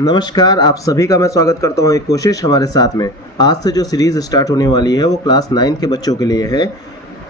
नमस्कार, आप सभी का मैं स्वागत करता हूँ एक कोशिश हमारे साथ में। आज से जो सीरीज़ स्टार्ट होने वाली है वो क्लास 9 के बच्चों के लिए है।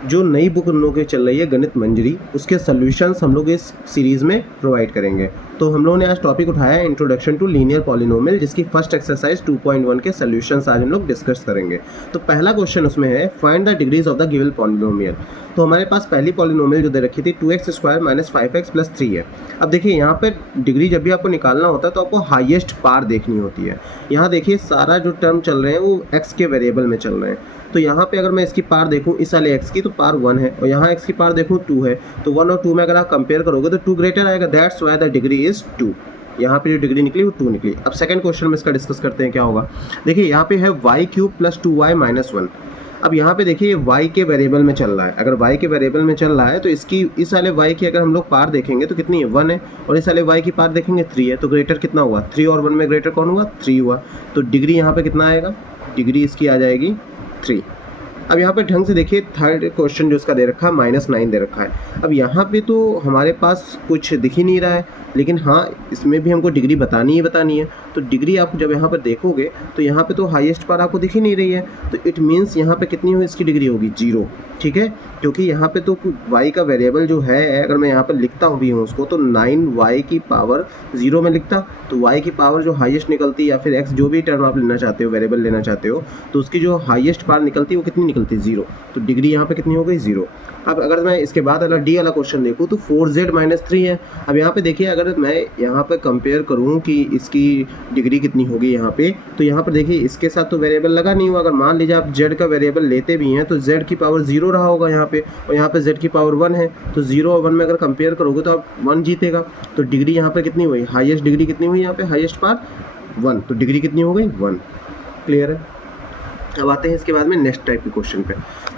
जो नई बुक उन लोगों की चल रही है गणित मंजरी, उसके सॉल्यूशंस हम लोग इस सीरीज़ में प्रोवाइड करेंगे। तो हम लोगों ने आज टॉपिक उठाया है इंट्रोडक्शन टू लीनियर पॉलिनोमियल, जिसकी फर्स्ट एक्सरसाइज 2.1 के सॉल्यूशंस आज हम लोग डिस्कस करेंगे। तो पहला क्वेश्चन उसमें है find the degrees of the given polynomial. तो हमारे पास पहली पॉलिनोमियल जो दे रखी थी 2x² - 5x + 3 है। अब देखिए यहाँ पे डिग्री जब भी आपको निकालना होता है तो आपको हाईएस्ट पार देखनी होती है। यहाँ देखिए सारा जो टर्म चल रहे हैं वो x के वेरिएबल में चल रहे हैं। तो यहाँ पे अगर मैं इसकी पार देखूँ इस वाले x की तो पार 1 है, और यहाँ x की पार देखूँ 2 है। तो 1 और 2 में अगर आप कंपेयर करोगे तो 2 ग्रेटर आएगा, that's why the degree is 2। यहाँ पे जो डिग्री निकली वो 2 निकली। अब सेकंड क्वेश्चन में इसका डिस्कस करते हैं क्या होगा। देखिए यहाँ पे है y³ + 2y - 1। अब यहाँ पे देखिए ये y के वेरिएबल में चल रहा है। अगर y के वेरिएबल में चल रहा है तो इसकी इस वाले y की अगर हम लोग पार देखेंगे तो कितनी है 1 है, और इस वाले y की पार देखेंगे 3 है। तो ग्रेटर कितना हुआ 3 और 1 में ग्रेटर कौन हुआ 3 हुआ। तो डिग्री यहाँ पे कितना आएगा, डिग्री इसकी आ जाएगी 3। अब यहाँ पे ढंग से देखिए थर्ड क्वेश्चन जो इसका दे रखा है -9 दे रखा है। अब यहाँ पे तो हमारे पास कुछ दिख ही नहीं रहा है, लेकिन हाँ इसमें भी हमको डिग्री बतानी है। तो डिग्री आप जब यहाँ पर देखोगे तो यहाँ पे तो हाईएस्ट पार आपको दिख ही नहीं रही है। तो इट मीन्स यहाँ पे कितनी हुई इसकी डिग्री होगी 0, ठीक है। क्योंकि यहाँ पे तो y का वेरिएबल जो है अगर मैं यहाँ पर लिखता भी हूँ उसको तो 9y की पावर 0 में लिखता, तो y की पावर जो हाईएस्ट निकलती है या फिर x जो भी टर्म आप लेना चाहते हो वेरिएबल लेना चाहते हो तो उसकी जो हाईएस्ट पावर निकलती है वो कितनी निकलती है 0। तो डिग्री यहाँ पे कितनी हो गई 0। अब अगर मैं इसके बाद अगर डी वाला क्वेश्चन देखूँ तो 4z - 3 है। अब यहाँ पे देखिए अगर मैं यहाँ पे कंपेयर करूँ कि इसकी डिग्री कितनी होगी यहाँ पे, तो यहाँ पर देखिए इसके साथ तो वेरिएबल लगा नहीं हुआ। अगर मान लीजिए आप z का वेरिएबल लेते भी हैं तो z की पावर 0 रहा होगा यहाँ पे, और यहाँ पे z की पावर 1 है। तो 0 और 1 में अगर कंपेयर करोगे तो आप 1 जीतेगा। तो डिग्री यहाँ पे कितनी हुई, हाईएस्ट डिग्री कितनी हुई यहाँ पे, हाईएस्ट पार 1। तो डिग्री कितनी हो गई 1। क्लियर है। अब आते हैं इसके बाद में नेक्स्ट टाइप के क्वेश्चन पे।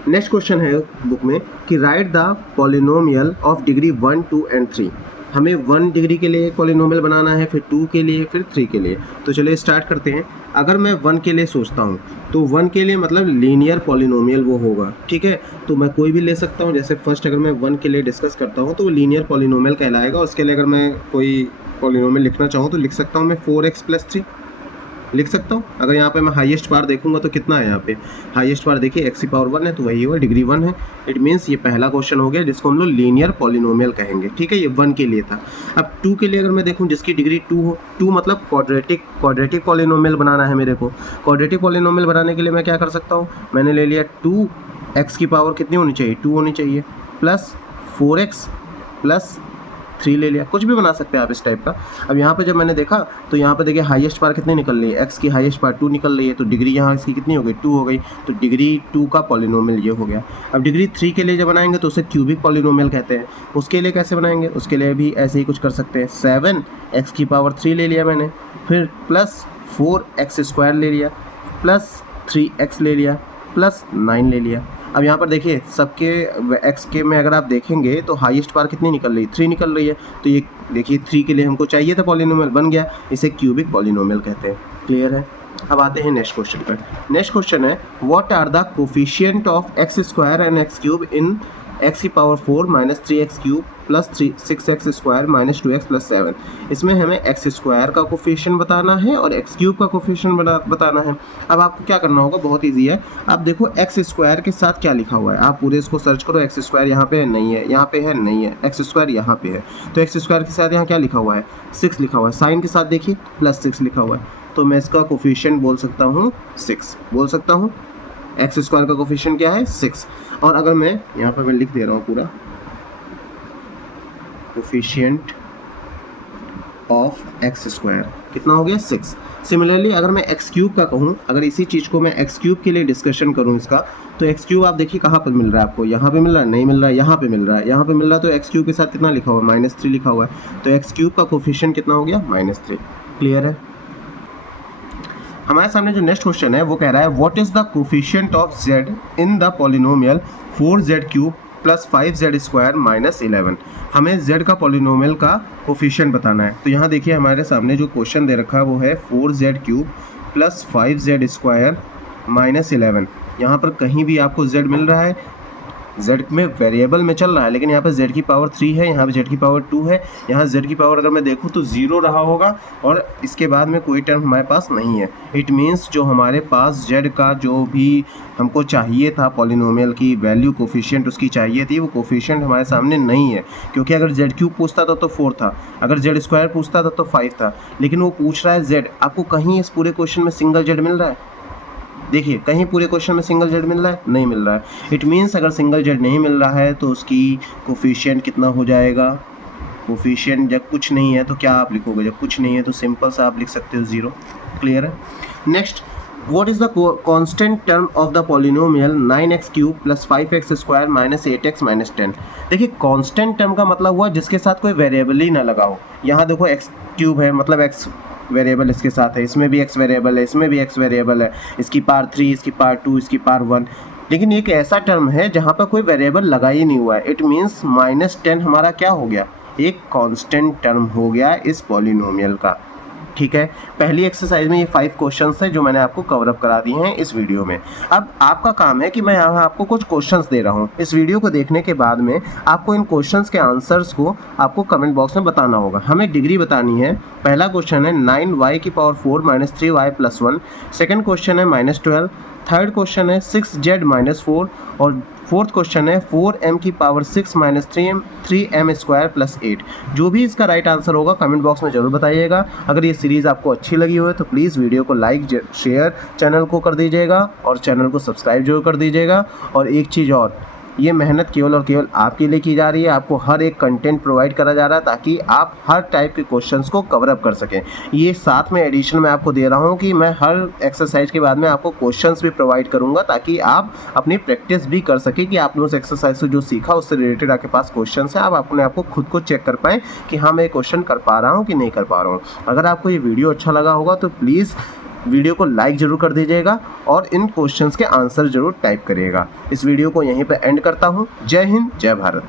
नेक्स्ट क्वेश्चन है बुक में कि right the polynomial of degree 1, 2 and 3। हमें 1 डिग्री के लिए पॉलिनोमियल बनाना है, फिर 2 के लिए, फिर 3 के लिए। तो चलिए स्टार्ट करते हैं। अगर मैं 1 के लिए सोचता हूँ तो 1 के लिए मतलब लीनियर पॉलिनोमियल वो होगा, ठीक है। तो मैं कोई भी ले सकता हूँ। जैसे फर्स्ट अगर मैं 1 के लिए डिस्कस करता हूँ तो वो लीनियर पॉलिनोमियल कहलाएगा। उसके लिए अगर मैं कोई पॉलिनोमियल लिखना चाहूँ तो लिख सकता हूँ मैं 4x + 3 लिख सकता हूँ। अगर यहाँ पे मैं हाईएस्ट पार देखूंगा तो कितना है यहाँ पे हाईएस्ट पार देखिए x की पावर 1 है, तो वही होगा डिग्री 1 है। इट मीन्स ये पहला क्वेश्चन हो गया जिसको हम लोग लीनियर पॉलिनोमियल कहेंगे, ठीक है। ये 1 के लिए था। अब 2 के लिए अगर मैं देखूँ जिसकी डिग्री 2 हो, 2 मतलब क्वाड्रेटिक पॉलिनोमियल बनाना है मेरे को। क्वाड्रेटिक पॉलिनोमियल बनाने के लिए मैं क्या कर सकता हूँ, मैंने ले लिया 2x की पावर कितनी होनी चाहिए 2 होनी चाहिए, प्लस 4x + 3 ले लिया। कुछ भी बना सकते हैं आप इस टाइप का। अब यहाँ पे जब मैंने देखा तो यहाँ पे देखिए हाईएस्ट पार कितनी निकल रही है, x की हाईएस्ट पार 2 निकल रही है। तो डिग्री यहाँ इसकी कितनी हो गई 2 हो गई। तो डिग्री 2 का पॉलिनोमियल ये हो गया। अब डिग्री 3 के लिए जब बनाएंगे तो उसे क्यूबिक पॉलिनोमियल कहते हैं। उसके लिए कैसे बनाएंगे, उसके लिए भी ऐसे ही कुछ कर सकते हैं। 7x की पावर 3 ले लिया मैंने, फिर प्लस 4x² ले लिया, प्लस 3x ले लिया, प्लस 9 ले लिया। अब यहाँ पर देखिए सबके x के में अगर आप देखेंगे तो हाईएस्ट पार कितनी निकल रही है 3 निकल रही है। तो ये देखिए 3 के लिए हमको चाहिए था पॉलिनोमियल, बन गया। इसे क्यूबिक पॉलिनोमियल कहते हैं। क्लियर है। अब आते हैं नेक्स्ट क्वेश्चन पर। नेक्स्ट क्वेश्चन है what are the coefficient of x² and x³ in x की पावर 4 - 3x³ + 6x² - 2x + 7। इसमें हमें x² का कोफिशिएंट बताना है और x³ का कोफिशिएंट बताना है। अब आपको क्या करना होगा, बहुत इजी है। आप देखो x² के साथ क्या लिखा हुआ है, आप पूरे इसको सर्च करो। x² यहाँ पे नहीं है, यहाँ पे है नहीं है, x² यहाँ पे है। तो x² के साथ यहाँ क्या लिखा हुआ है 6 लिखा हुआ है। साइन के साथ देखिए +6 लिखा हुआ है। तो मैं इसका कोफिशिएंट बोल सकता हूँ 6 बोल सकता हूँ। x² का कोफिशिएंट क्या है 6। और अगर मैं यहाँ पर मैं लिख दे रहा हूँ पूरा कोफिशिएंट ऑफ x² कितना हो गया 6। सिमिलरली अगर मैं x³ का कहूँ, अगर इसी चीज़ को मैं x³ के लिए डिस्कशन करूँ इसका, तो x³ आप देखिए कहाँ पर मिल रहा है आपको, यहाँ पे मिल रहा है नहीं मिल रहा है, यहाँ पे मिल रहा है, यहाँ पे मिल रहा है। तो x³ के साथ कितना लिखा हुआ है -3 लिखा हुआ है। तो x³ का कोफिशिएंट कितना हो गया -3। क्लियर है। हमारे सामने जो नेक्स्ट क्वेश्चन है वो कह रहा है what is the coefficient of z in the polynomial 4z³ + 5z² - 11। हमें z का पॉलिनोमियल का कोफिशिएंट बताना है। तो यहाँ देखिए हमारे सामने जो क्वेश्चन दे रखा है वो है 4z³ + 5z² - 11। यहाँ पर कहीं भी आपको z मिल रहा है z में वेरिएबल में चल रहा है, लेकिन यहाँ पे z की पावर 3 है, यहाँ पे z की पावर 2 है, यहाँ z की पावर अगर मैं देखूँ तो 0 रहा होगा और इसके बाद में कोई टर्म हमारे पास नहीं है। इट मीन्स जो हमारे पास z का जो भी हमको चाहिए था पॉलिनोमियल की वैल्यू कोफिशिएंट उसकी चाहिए थी, वो कोफिशिएंट हमारे सामने नहीं है, क्योंकि अगर z क्यूब पूछता था तो 4 था, अगर z स्क्वायर पूछता था तो 5 था, लेकिन वो पूछ रहा है z। आपको कहीं इस पूरे क्वेश्चन में सिंगल z मिल रहा है? देखिए कहीं पूरे क्वेश्चन में सिंगल z मिल रहा है? नहीं मिल रहा है। इट मीन्स अगर सिंगल z नहीं मिल रहा है तो उसकी कोफिशिएंट कितना हो जाएगा? कोफिशिएंट जब कुछ नहीं है तो क्या आप लिखोगे? जब कुछ नहीं है तो सिंपल सा आप लिख सकते हो 0। क्लियर है? Next, what is the constant term of the polynomial 9x cube plus 5x square minus 8x minus 10। देखिए कांस्टेंट टर्म का मतलब हुआ जिसके साथ कोई वेरिएबल ही ना लगा हो। यहाँ देखो x क्यूब है, मतलब x वेरिएबल इसके साथ है, इसमें भी x वेरिएबल है, इसमें भी x वेरिएबल है, इसकी पावर 3, इसकी पावर 2, इसकी पावर 1, लेकिन एक ऐसा टर्म है जहाँ पर कोई वेरिएबल लगा ही नहीं हुआ है। इट मीन्स -10 हमारा क्या हो गया? एक कांस्टेंट टर्म हो गया इस पॉलिनोमियल का। ठीक है, पहली एक्सरसाइज में ये 5 क्वेश्चंस हैं जो मैंने आपको कवर अप करा दिए हैं इस वीडियो में। अब आपका काम है कि मैं यहाँ आपको कुछ क्वेश्चंस दे रहा हूँ। इस वीडियो को देखने के बाद में आपको इन क्वेश्चंस के आंसर्स को आपको कमेंट बॉक्स में बताना होगा। हमें डिग्री बतानी है। पहला क्वेश्चन है 9y की power 4 minus 3y plus 1। Second question है -12। थर्ड क्वेश्चन है 6z माइनस 4 और फोर्थ क्वेश्चन है 4m की power 6 minus 3m square plus 8। जो भी इसका राइट आंसर होगा कमेंट बॉक्स में ज़रूर बताइएगा। अगर ये सीरीज़ आपको अच्छी लगी हो तो प्लीज़ वीडियो को लाइक शेयर चैनल को कर दीजिएगा और चैनल को सब्सक्राइब जरूर कर दीजिएगा। और एक चीज़ और, ये मेहनत केवल और केवल आपके लिए की जा रही है। आपको हर एक कंटेंट प्रोवाइड करा जा रहा है ताकि आप हर टाइप के क्वेश्चंस को कवर अप कर सकें। ये साथ में एडिशन में आपको दे रहा हूँ कि मैं हर एक्सरसाइज के बाद में आपको क्वेश्चंस भी प्रोवाइड करूँगा ताकि आप अपनी प्रैक्टिस भी कर सकें कि आपने उस एक्सरसाइज से जो सीखा उससे रिलेटेड आपके पास क्वेश्चन है, आप अपने आप को खुद को चेक कर पाएँ कि हाँ मैं क्वेश्चन कर पा रहा हूँ कि नहीं कर पा रहा हूँ। अगर आपको ये वीडियो अच्छा लगा होगा तो प्लीज़ वीडियो को लाइक ज़रूर कर दीजिएगा और इन क्वेश्चंस के आंसर ज़रूर टाइप करिएगा। इस वीडियो को यहीं पर एंड करता हूँ। जय हिंद, जय भारत।